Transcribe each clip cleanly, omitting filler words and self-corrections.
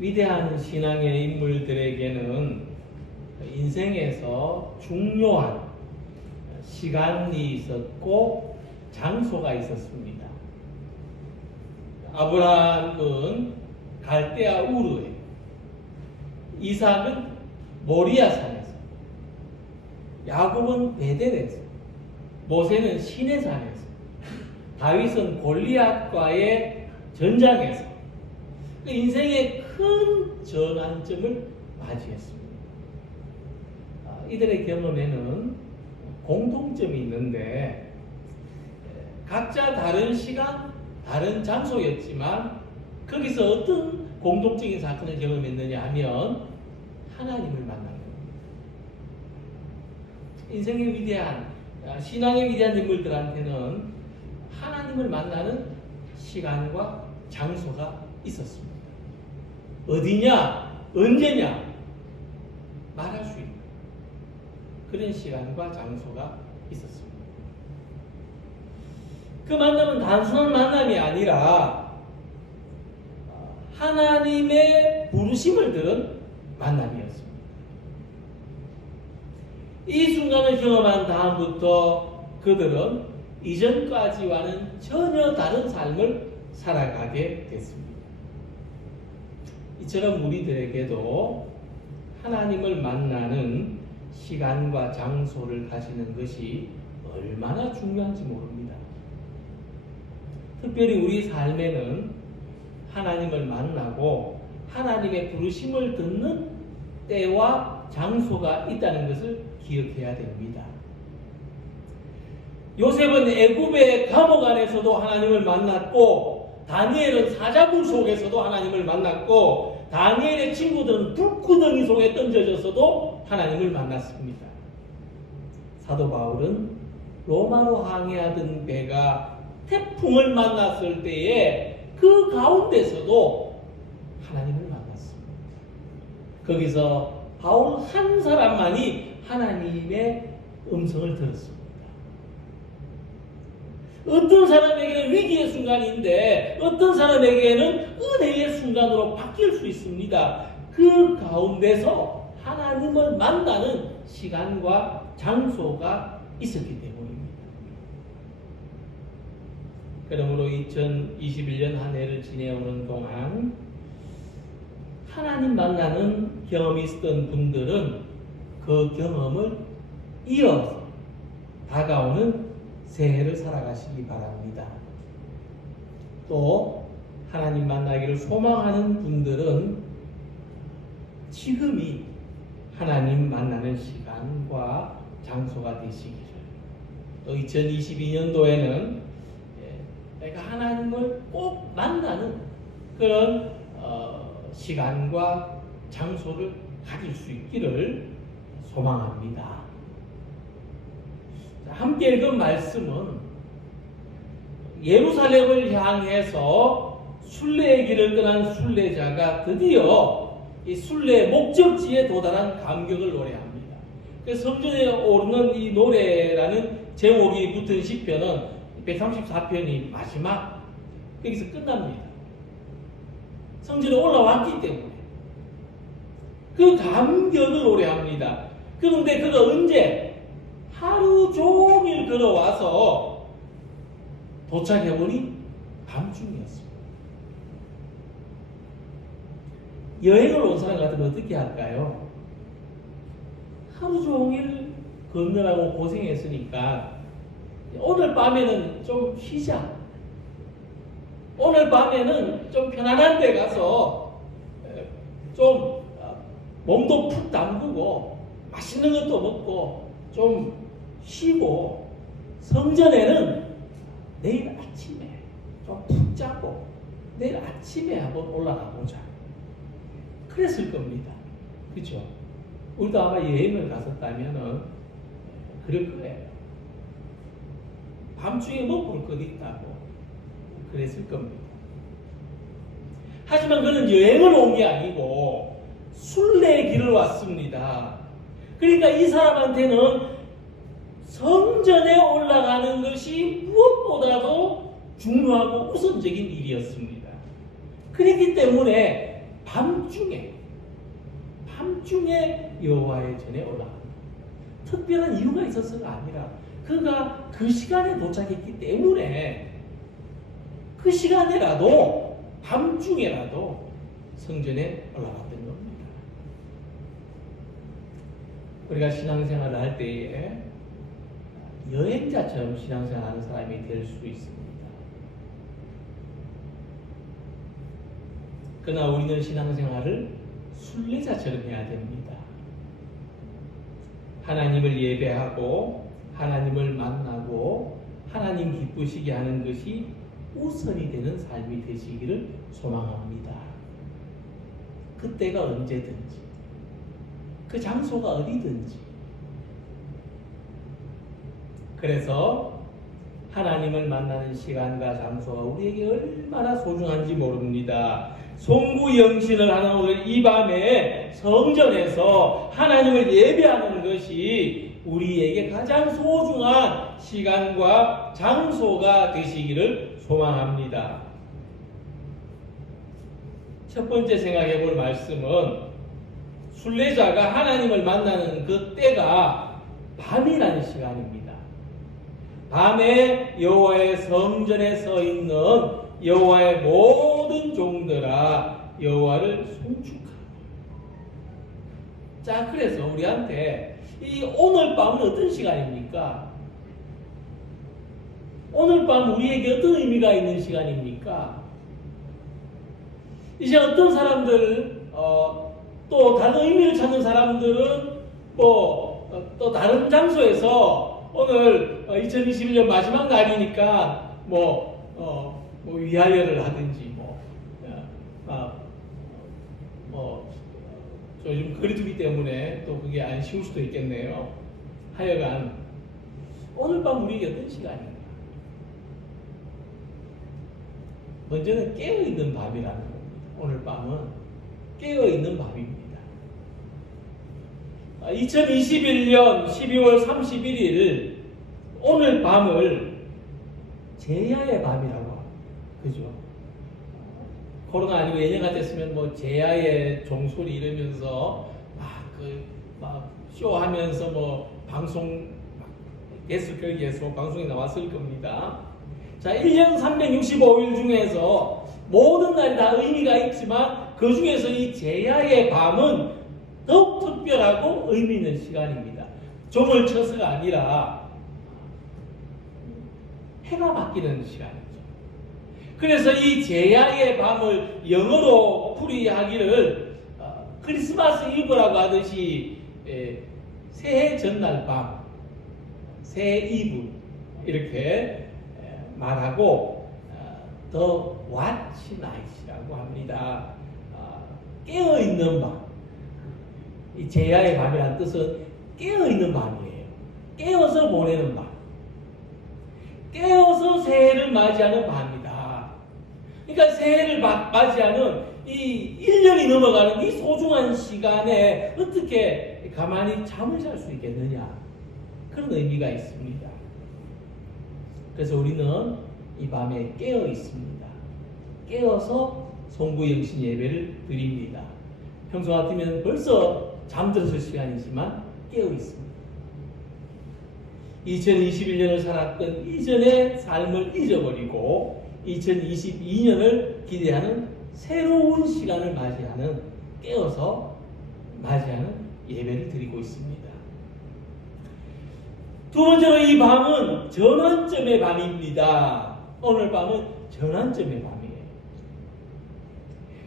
위대한 신앙의 인물들에게는 인생에서 중요한 시간이 있었고 장소가 있었습니다. 아브라함은 갈대아 우르에, 이삭은 모리아 산에서, 야곱은 베델에서, 모세는 시내 산에서, 다윗은 골리앗과의 전장에서 인생의 큰 전환점을 맞이했습니다. 이들의 경험에는 공통점이 있는데 각자 다른 시간, 다른 장소였지만 거기서 어떤 공통적인 사건을 경험했느냐 하면 하나님을 만난 겁니다. 인생의 위대한, 신앙의 위대한 인물들한테는 하나님을 만나는 시간과 장소가 있었습니다. 어디냐, 언제냐 말할 수 있는 그런 시간과 장소가 있었습니다. 그 만남은 단순한 만남이 아니라 하나님의 부르심을 들은 만남이었습니다. 이 순간을 경험한 다음부터 그들은 이전까지와는 전혀 다른 삶을 살아가게 됐습니다. 이처럼 우리들에게도 하나님을 만나는 시간과 장소를 가지는 것이 얼마나 중요한지 모릅니다. 특별히 우리 삶에는 하나님을 만나고 하나님의 부르심을 듣는 때와 장소가 있다는 것을 기억해야 됩니다. 요셉은 애굽의 감옥 안에서도 하나님을 만났고, 다니엘은 사자굴 속에서도 하나님을 만났고, 다니엘의 친구들은 불구덩이 속에 던져져서도 하나님을 만났습니다. 사도 바울은 로마로 항해하던 배가 태풍을 만났을 때에 그 가운데서도 하나님을 만났습니다. 거기서 바울 한 사람만이 하나님의 음성을 들었습니다. 어떤 사람에게는 위기의 순간인데 어떤 사람에게는 은혜의 순간으로 바뀔 수 있습니다. 그 가운데서 하나님을 만나는 시간과 장소가 있었기 때문입니다. 그러므로 2021년 한 해를 지내오는 동안 하나님 만나는 경험이 있었던 분들은 그 경험을 이어서 다가오는 새해를 살아가시기 바랍니다. 또 하나님 만나기를 소망하는 분들은 지금이 하나님 만나는 시간과 장소가 되시기를, 또 2022년도에는 내가 하나님을 꼭 만나는 그런 시간과 장소를 가질 수 있기를 소망합니다. 함께 읽은 말씀은 예루살렘을 향해서 순례의 길을 떠난 순례자가 드디어 이 순례 목적지에 도달한 감격을 노래합니다. 그래서 성전에 오르는 이 노래라는 제목이 붙은 시편은 134편이 마지막 여기서 끝납니다. 성전에 올라왔기 때문에 그 감격을 노래합니다. 그런데 그가 언제 하루 종일 걸어와서 도착해보니 밤중이었습니다. 여행을 온 사람 같으면 어떻게 할까요? 하루 종일 걷느라고 고생했으니까 오늘 밤에는 좀 쉬자. 오늘 밤에는 좀 편안한 데 가서 좀 몸도 푹 담그고 맛있는 것도 먹고 좀 쉬고, 성전에는 내일 아침에 좀 푹 자고 내일 아침에 한번 올라가 보자. 그랬을 겁니다. 그렇죠? 우리도 아마 여행을 갔었다면은 그럴 거예요. 밤중에 먹을 것 있다고 그랬을 겁니다. 하지만 그는 여행을 온 게 아니고 순례의 길을 왔습니다. 그러니까 이 사람한테는 성전에 올라가는 것이 무엇보다도 중요하고 우선적인 일이었습니다. 그렇기 때문에 밤중에 여호와의 전에 올라갑니다. 특별한 이유가 있어서가 아니라 그가 그 시간에 도착했기 때문에 그 시간에라도 밤중에라도 성전에 올라갔던 겁니다. 우리가 신앙생활을 할 때에 여행자처럼 신앙생활하는 사람이 될 수 있습니다. 그러나 우리는 신앙생활을 순례자처럼 해야 됩니다. 하나님을 예배하고 하나님을 만나고 하나님 기쁘시게 하는 것이 우선이 되는 삶이 되시기를 소망합니다. 그때가 언제든지 그 장소가 어디든지. 그래서 하나님을 만나는 시간과 장소가 우리에게 얼마나 소중한지 모릅니다. 송구영신을 하는 오늘 이 밤에 성전에서 하나님을 예배하는 것이 우리에게 가장 소중한 시간과 장소가 되시기를 소망합니다. 첫 번째 생각해 볼 말씀은 순례자가 하나님을 만나는 그 때가 밤이라는 시간입니다. 밤에 여호와의 성전에 서 있는 여호와의 모든 종들아 여호와를 송축하라. 자, 그래서 우리한테 이 오늘 밤은 어떤 시간입니까? 오늘 밤 우리에게 어떤 의미가 있는 시간입니까? 이제 어떤 사람들 또 다른 의미를 찾는 사람들은 또 다른 장소에서 오늘 2021년 마지막 날이니까 위하여를 하든지 요즘 거리두기 때문에 또 그게 안 쉬울 수도 있겠네요. 하여간 오늘 밤 우리에게 어떤 시간인가? 먼저는 깨어있는 밤이라는 겁니다. 오늘 밤은 깨어있는 밤입니다. 2021년 12월 31일 오늘 밤을 제야의 밤이라고 합니다. 그죠? 코로나 아니고 예년 같았으면 제야의 종소리 이러면서 쇼하면서 방송 됐을 거기에서 방송에 나왔을 겁니다. 자, 1년 365일 중에서 모든 날이 다 의미가 있지만 그 중에서 이 제야의 밤은 더욱 특별하고 의미 있는 시간입니다. 종을 쳐서가 아니라 해가 바뀌는 시간이죠. 그래서 이 제야의 밤을 영어로 풀이하기를 크리스마스 이브라고 하듯이 새해 전날 밤, 새해 이브 이렇게 말하고 The Watch Night이라고 합니다. 깨어있는 밤. 이 제야의 밤이라는 뜻은 깨어있는 밤이에요. 깨어서 보내는 밤. 깨어서 새해를 맞이하는 밤이다. 그러니까 새해를 맞이하는 이 1년이 넘어가는 이 소중한 시간에 어떻게 가만히 잠을 잘 수 있겠느냐. 그런 의미가 있습니다. 그래서 우리는 이 밤에 깨어 있습니다. 깨어서 송구영신 예배를 드립니다. 평소 같으면 벌써 잠들었을 시간이지만 깨어 있습니다. 2021년을 살았던 이전의 삶을 잊어버리고 2022년을 기대하는 새로운 시간을 맞이하는 깨어서 맞이하는 예배를 드리고 있습니다. 두 번째로 이 밤은 전환점의 밤입니다. 오늘 밤은 전환점의 밤이에요.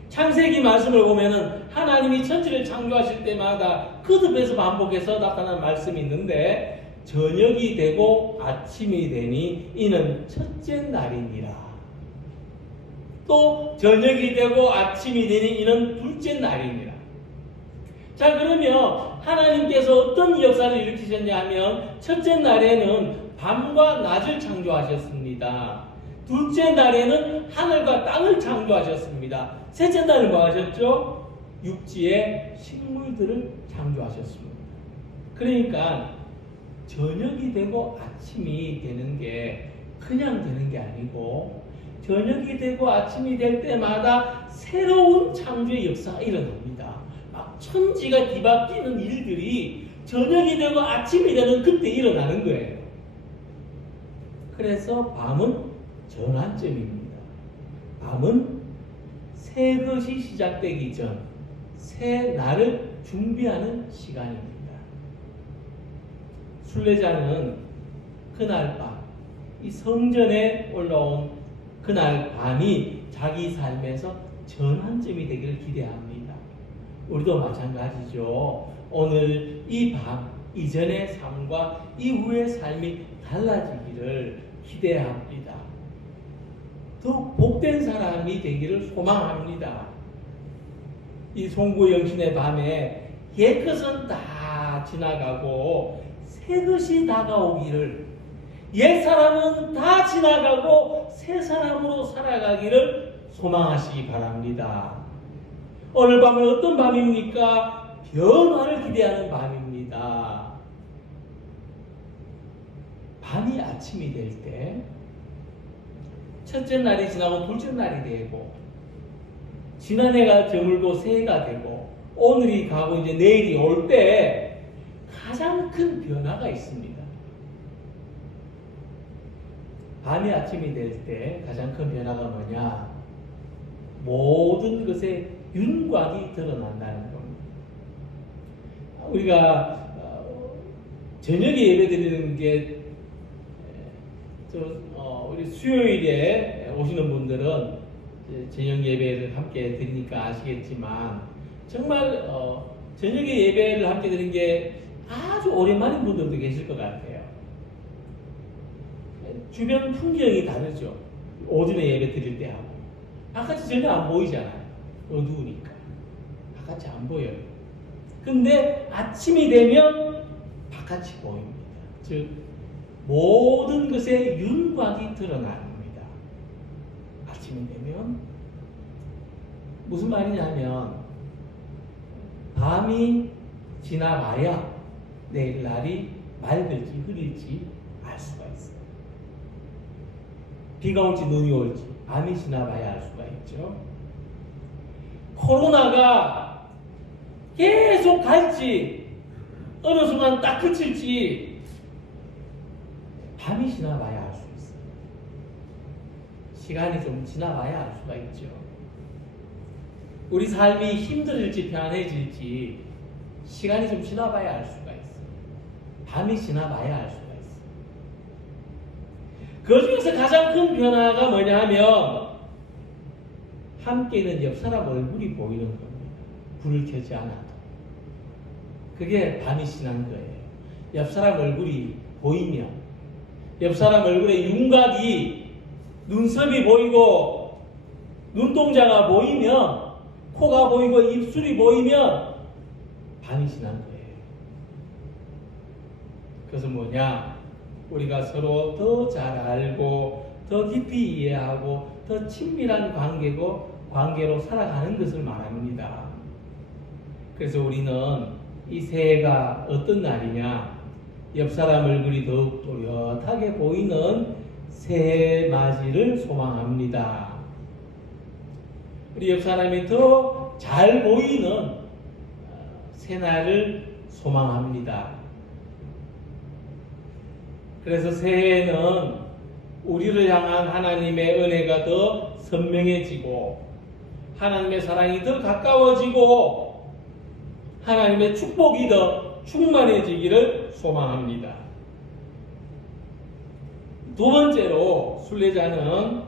창세기 말씀을 보면은 하나님이 천지를 창조하실 때마다 거듭해서 반복해서 나타난 말씀이 있는데 저녁이 되고 아침이 되니 이는 첫째 날이니라. 또 저녁이 되고 아침이 되니 이는 둘째 날이니라. 자, 그러면 하나님께서 어떤 역사를 일으키셨냐 하면 첫째 날에는 밤과 낮을 창조하셨습니다. 둘째 날에는 하늘과 땅을 창조하셨습니다. 셋째 날은 뭐 하셨죠? 육지의 식물들을 창조하셨습니다. 그러니까 저녁이 되고 아침이 되는 게 그냥 되는 게 아니고 저녁이 되고 아침이 될 때마다 새로운 창조의 역사가 일어납니다. 막 천지가 뒤바뀌는 일들이 저녁이 되고 아침이 되는 그때 일어나는 거예요. 그래서 밤은 전환점입니다. 밤은 새 것이 시작되기 전, 새 날을 준비하는 시간입니다. 순례자는 그날 밤, 이 성전에 올라온 그날 밤이 자기 삶에서 전환점이 되기를 기대합니다. 우리도 마찬가지죠. 오늘 이 밤, 이전의 삶과 이후의 삶이 달라지기를 기대합니다. 더욱 복된 사람이 되기를 소망합니다. 이 송구영신의 밤에 옛것은 다 지나가고 새 것이 다가오기를, 옛사람은 다 지나가고 새 사람으로 살아가기를 소망하시기 바랍니다. 오늘 밤은 어떤 밤입니까? 변화를 기대하는 밤입니다. 밤이 아침이 될 때 첫째 날이 지나고 둘째 날이 되고 지난해가 저물고 새해가 되고 오늘이 가고 이제 내일이 올 때 가장 큰 변화가 있습니다. 밤이 아침이 될 때 가장 큰 변화가 뭐냐? 모든 것에 윤곽이 드러난다는 겁니다. 우리가 저녁에 예배 드리는 게 우리 수요일에 오시는 분들은 저녁 예배를 함께 드리니까 아시겠지만 정말 저녁에 예배를 함께 드린 게 아주 오랜만인 분들도 계실 것 같아요. 주변 풍경이 다르죠. 오전에 예배 드릴 때하고 바깥이 전혀 안 보이잖아요. 어두우니까 바깥이 안 보여요. 근데 아침이 되면 바깥이 보입니다. 즉 모든 것에 윤곽이 드러납니다. 아침이 되면 무슨 말이냐면 밤이 지나봐야 내일 날이 맑을지 흐릴지 알 수가 있어요. 비가 올지 눈이 올지 밤이 지나봐야 알 수가 있죠. 코로나가 계속 갈지 어느 순간 딱 그칠지 밤이 지나봐야 알 수 있어요. 시간이 좀 지나봐야 알 수가 있죠. 우리 삶이 힘들을지 편안해질지 시간이 좀 지나봐야 알 수가 있어요. 밤이 지나봐야 알 수가 있어요. 그 중에서 가장 큰 변화가 뭐냐 하면 함께 있는 옆 사람 얼굴이 보이는 겁니다. 불을 켜지 않아도. 그게 밤이 지난 거예요. 옆 사람 얼굴이 보이면, 옆 사람 얼굴에 윤곽이, 눈썹이 보이고 눈동자가 보이면, 코가 보이고 입술이 보이면 밤이 지난 거예요. 그것은 뭐냐? 우리가 서로 더 잘 알고 더 깊이 이해하고 더 친밀한 관계로 살아가는 것을 말합니다. 그래서 우리는 이 새해가 어떤 날이냐? 옆 사람 얼굴이 더욱 또렷하게 보이는 새해 맞이를 소망합니다. 우리 옆 사람이 더 잘 보이는 새날을 소망합니다. 그래서 새해에는 우리를 향한 하나님의 은혜가 더 선명해지고 하나님의 사랑이 더 가까워지고 하나님의 축복이 더 충만해지기를 소망합니다. 두 번째로 순례자는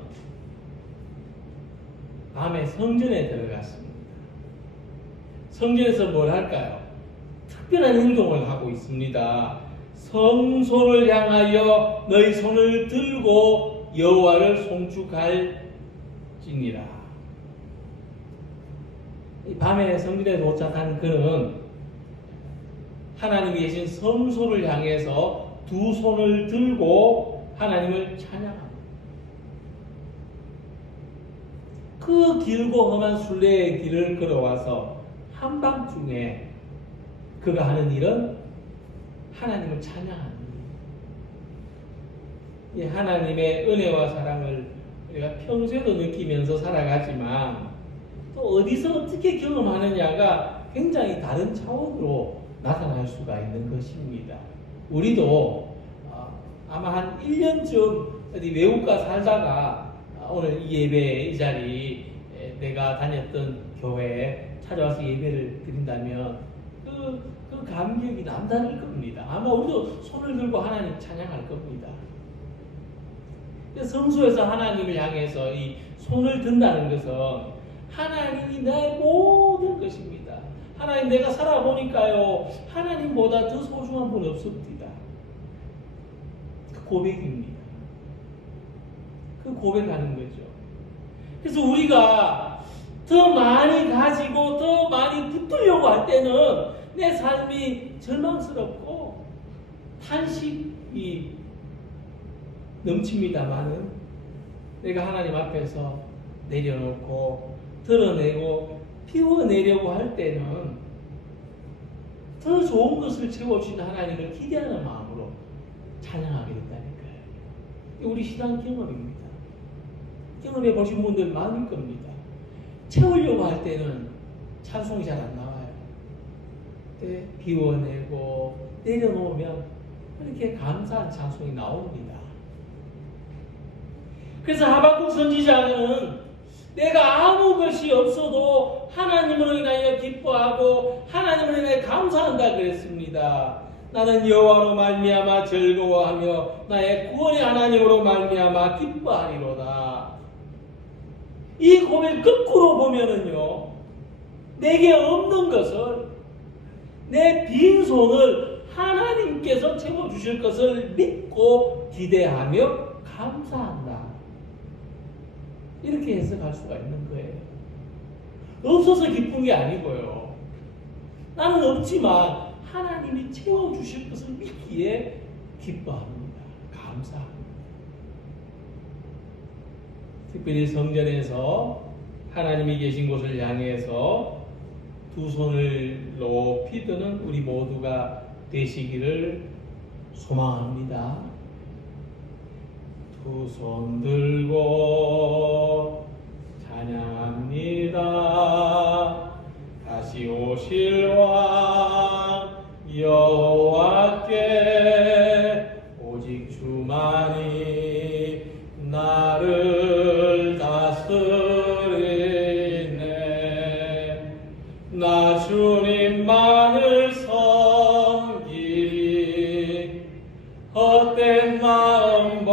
밤에 성전에 들어갔습니다. 성전에서 뭘 할까요? 특별한 행동을 하고 있습니다. 성소를 향하여 너희 손을 들고 여호와를 송축할지니라. 밤에 성전에 도착한 그는 하나님이 계신 성소를 향해서 두 손을 들고 하나님을 찬양합니다. 그 길고 험한 순례의 길을 걸어와서 한밤중에 그가 하는 일은 하나님을 찬양합니다. 이 하나님의 은혜와 사랑을 우리가 평소에도 느끼면서 살아가지만 또 어디서 어떻게 경험하느냐가 굉장히 다른 차원으로 나타날 수가 있는 것입니다. 우리도 아마 한 1년쯤 어디 외국가 살다가 오늘 이 예배 이 자리 내가 다녔던 교회에 찾아와서 예배를 드린다면 그 감격이 남다를 겁니다. 아마 우리도 손을 들고 하나님 찬양할 겁니다. 성소에서 하나님을 향해서 이 손을 든다는 것은 하나님이 나의 모든 것입니다. 하나님 내가 살아보니까요 하나님보다 더 소중한 분 없습니다. 그 고백입니다. 그 고백하는 거죠. 그래서 우리가 더 많이 가지고 더 많이 붙들려고 할 때는 내 삶이 절망스럽고 탄식이 넘칩니다마는 내가 하나님 앞에서 내려놓고 드러내고 피워내려고 할 때는 더 좋은 것을 채워주신 하나님을 기대하는 마음으로 찬양하게 된다니까요. 우리 신앙 경험입니다. 경험해 보신 분들 많을 겁니다. 채우려고 할 때는 찬송이 잘 안 나와요. 비워내고 내려놓으면 이렇게 감사한 찬송이 나옵니다. 그래서 하박국 선지자는 내가 아무 것이 없어도 하나님으로 인하여 기뻐하고 하나님으로 인하여 감사한다 그랬습니다. 나는 여호와로 말미암아 즐거워하며 나의 구원의 하나님으로 말미암아 기뻐하리로다. 이 고백 거꾸로 보면은요, 내게 없는 것을 내 빈손을 하나님께서 채워주실 것을 믿고 기대하며 감사한다. 이렇게 해석할 수가 있는 거예요. 없어서 기쁜 게 아니고요. 나는 없지만 하나님이 채워주실 것을 믿기에 기뻐합니다. 감사합니다. 특별히 성전에서 하나님이 계신 곳을 향해서 두 손을 높이 드는 우리 모두가 되시기를 소망합니다. 두 손 들고 찬양합니다. 다시 오실 왕 여호와께 오직 주만이 나를 다스리네. 나 주님만을 섬기리. 헛된 마음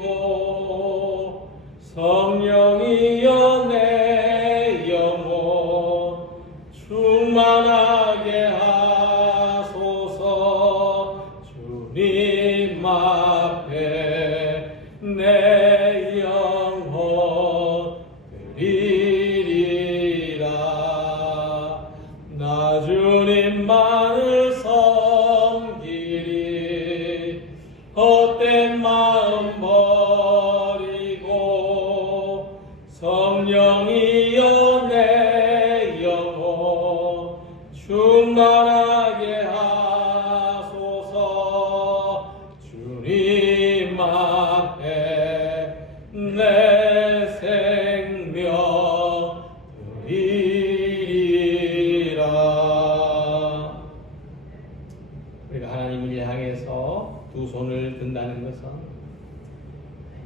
버리고 성령이여 내 영혼 충만하게 하소서. 주님 앞에 내 영혼 드리리라. 나 주님만을 섬기리. 헛된 마음 버리고 성령이여 내 영혼 충만하게 하소서. 주님 앞에 내 생명 드리리라. 우리가 하나님을 향해서 두 손을 든다는 것은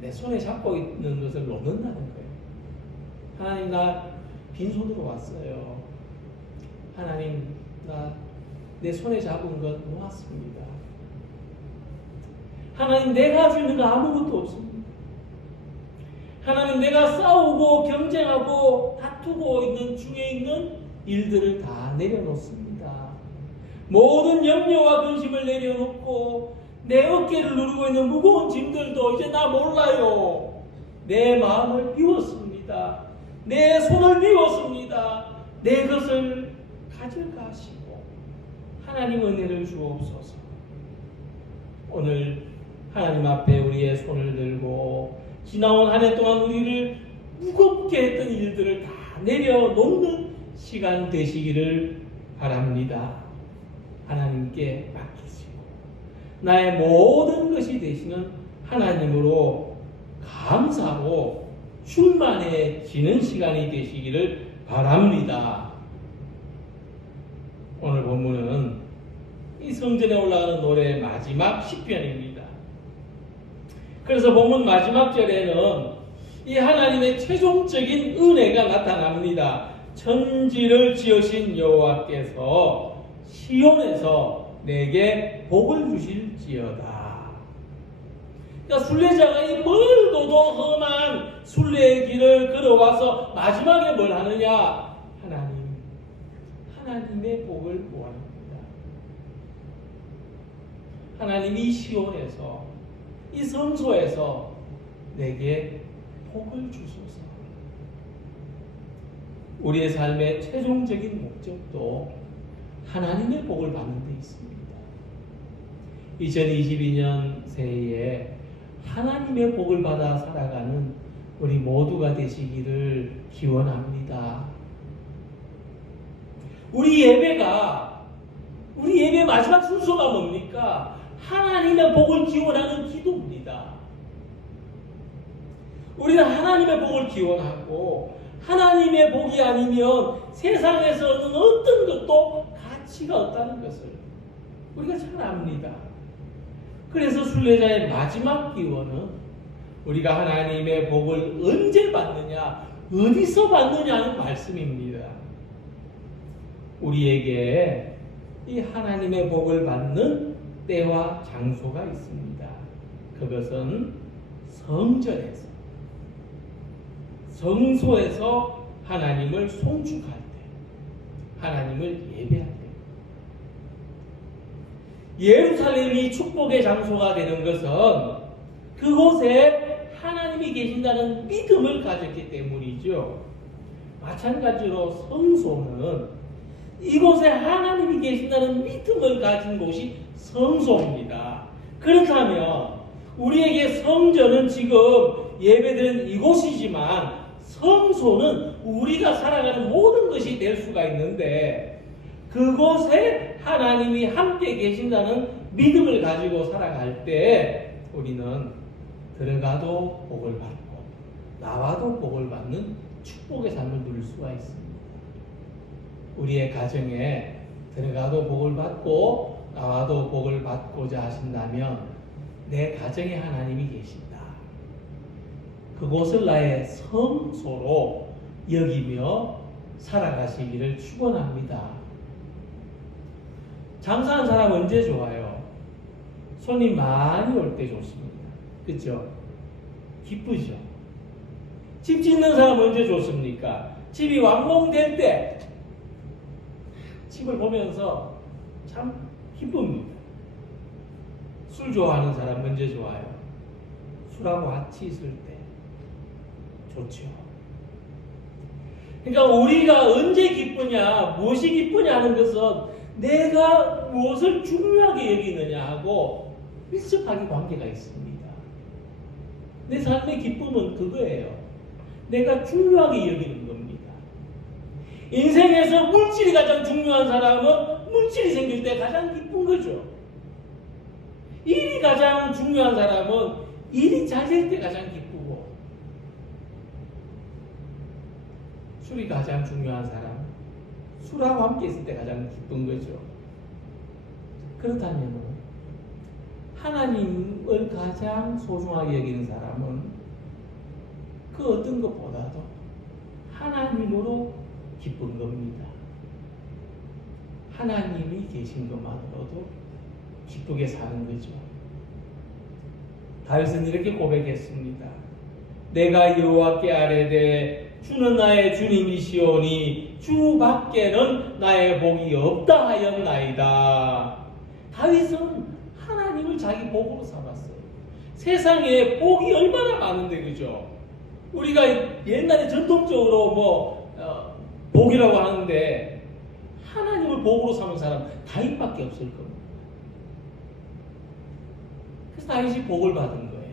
내 손에 잡고 있는 것을 놓는다는 거예요. 하나님, 나 빈손으로 왔어요. 하나님, 나 내 손에 잡은 것 놓았습니다. 하나님, 내가 가지고 있는 거 아무것도 없습니다. 하나님, 내가 싸우고 경쟁하고 다투고 있는 중에 있는 일들을 다 내려놓습니다. 모든 염려와 근심을 내려놓고 내 어깨를 누르고 있는 무거운 짐들도 이제 나 몰라요. 내 마음을 비웠습니다. 내 손을 비웠습니다. 내 것을 가져가시고 하나님 은혜를 주옵소서. 오늘 하나님 앞에 우리의 손을 들고 지나온 한 해 동안 우리를 무겁게 했던 일들을 다 내려놓는 시간 되시기를 바랍니다. 하나님께 맡기시고 나의 모든 것이 되시는 하나님으로 감사로 충만해지는 시간이 되시기를 바랍니다. 오늘 본문은 이 성전에 올라가는 노래의 마지막 시편입니다. 그래서 본문 마지막 절에는 이 하나님의 최종적인 은혜가 나타납니다. 천지를 지으신 여호와께서 시온에서 내게 복을 주실지어다. 그러니까 순례자가 이 멀고도 험한 순례의 길을 걸어와서 마지막에 뭘 하느냐? 하나님의 복을 구합니다. 하나님이 시온에서 이 성소에서 내게 복을 주소서. 우리의 삶의 최종적인 목적도 하나님의 복을 받는 데 있습니다. 2022년 새해에 하나님의 복을 받아 살아가는 우리 모두가 되시기를 기원합니다. 우리 예배 마지막 순서가 뭡니까? 하나님의 복을 기원하는 기도입니다. 우리는 하나님의 복을 기원하고 하나님의 복이 아니면 세상에서는 어떤 것도 가치가 없다는 것을 우리가 잘 압니다. 그래서 순례자의 마지막 기원은 우리가 하나님의 복을 언제 받느냐, 어디서 받느냐는 말씀입니다. 우리에게 이 하나님의 복을 받는 때와 장소가 있습니다. 그것은 성전에서, 성소에서 하나님을 송축할 때, 하나님을 예배할 때. 예루살렘이 축복의 장소가 되는 것은 그곳에 하나님이 계신다는 믿음을 가졌기 때문이죠. 마찬가지로 성소는 이곳에 하나님이 계신다는 믿음을 가진 곳이 성소입니다. 그렇다면 우리에게 성전은 지금 예배드리는 이곳이지만 성소는 우리가 살아가는 모든 것이 될 수가 있는데 그곳에 하나님이 함께 계신다는 믿음을 가지고 살아갈 때 우리는 들어가도 복을 받고 나와도 복을 받는 축복의 삶을 누릴 수가 있습니다. 우리의 가정에 들어가도 복을 받고 나와도 복을 받고자 하신다면 내 가정에 하나님이 계신다. 그곳을 나의 성소로 여기며 살아가시기를 축원합니다. 장사하는 사람 언제 좋아요? 손님 많이 올 때 좋습니다. 그렇죠? 기쁘죠? 집 짓는 사람 언제 좋습니까? 집이 완공될 때 집을 보면서 참 기쁩니다. 술 좋아하는 사람 언제 좋아요? 술하고 같이 있을 때 좋죠. 그러니까 우리가 언제 기쁘냐, 무엇이 기쁘냐 하는 것은 내가 무엇을 중요하게 여기느냐 하고 밀접하게 관계가 있습니다. 내 삶의 기쁨은 그거예요. 내가 중요하게 여기는 겁니다. 인생에서 물질이 가장 중요한 사람은 물질이 생길 때 가장 기쁜 거죠. 일이 가장 중요한 사람은 일이 잘 될 때 가장 기쁘고, 술이 가장 중요한 사람, 술하고 함께 있을 때 가장 기쁜 거죠. 그렇다면 하나님을 가장 소중하게 여기는 사람은 그 어떤 것보다도 하나님으로 기쁜 겁니다. 하나님이 계신 것만으로도 기쁘게 사는 거죠. 다윗은 이렇게 고백했습니다. 내가 여호와께 아뢰되 주는 나의 주님이시오니 주 밖에는 나의 복이 없다 하였나이다. 다윗은 하나님을 자기 복으로 삼았어요. 세상에 복이 얼마나 많은데, 그죠? 우리가 옛날에 전통적으로 복이라고 하는데 하나님을 복으로 삼은 사람 다윗밖에 없을 겁니다. 그래서 다윗이 복을 받은 거예요.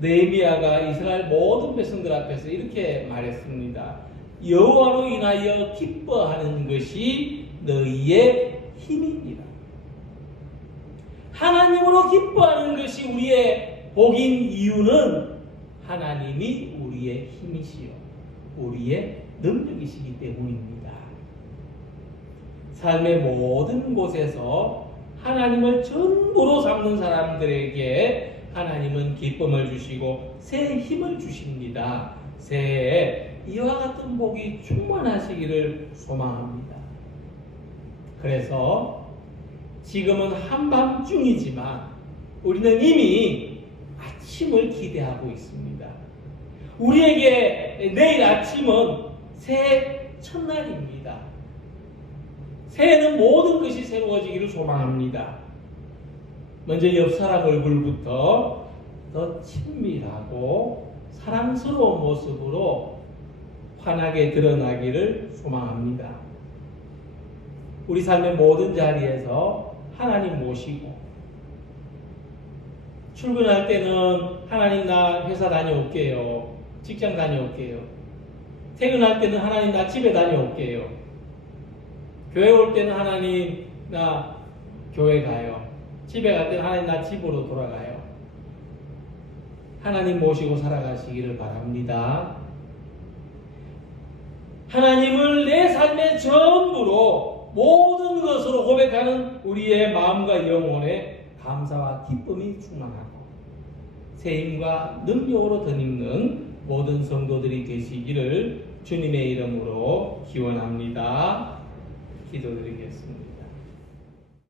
느헤미야가 이스라엘 모든 백성들 앞에서 이렇게 말했습니다. 여호와로 인하여 기뻐하는 것이 너희의 힘이니라. 하나님으로 기뻐하는 것이 우리의 복인 이유는 하나님이 우리의 힘이시요 우리의 능력이시기 때문입니다. 삶의 모든 곳에서 하나님을 전부로 삼는 사람들에게 하나님은 기쁨을 주시고 새 힘을 주십니다. 새해에 이와 같은 복이 충만하시기를 소망합니다. 그래서 지금은 한밤중이지만 우리는 이미 아침을 기대하고 있습니다. 우리에게 내일 아침은 새해 첫날입니다. 새해는 모든 것이 새로워지기를 소망합니다. 먼저 옆 사람 얼굴부터 더 친밀하고 사랑스러운 모습으로 환하게 드러나기를 소망합니다. 우리 삶의 모든 자리에서 하나님 모시고 출근할 때는 하나님 나 회사 다녀올게요. 직장 다녀올게요. 퇴근할 때는 하나님 나 집에 다녀올게요. 교회 올 때는 하나님 나 교회 가요. 집에 갈 때는 하나님 나 집으로 돌아가요. 하나님 모시고 살아가시기를 바랍니다. 하나님을 내 삶의 전부로 모든 것으로 고백하는 우리의 마음과 영혼에 감사와 기쁨이 충만하고 새 힘과 능력으로 덧입는 모든 성도들이 되시기를 주님의 이름으로 기원합니다. 기도드리겠습니다.